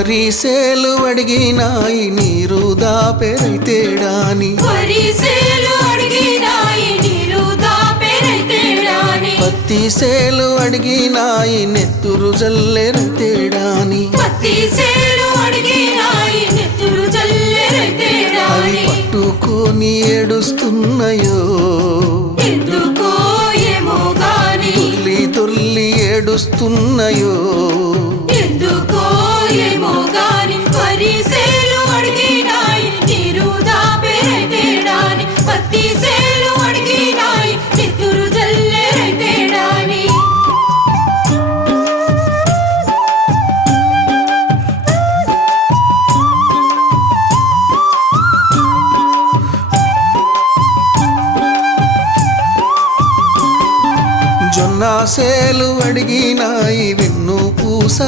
వరిసేలు అడిగినాయి నీరు దాపెరైతేడాని పత్తి సేలు అడిగినాయి నెత్తురు జల్లెరైతేడాని అవి పట్టుకొని ఏడుస్తున్నాయో తుల్లి తుల్లి ఏడుస్తున్నాయో జొన్న సేలు అడిగినాయి వెన్ను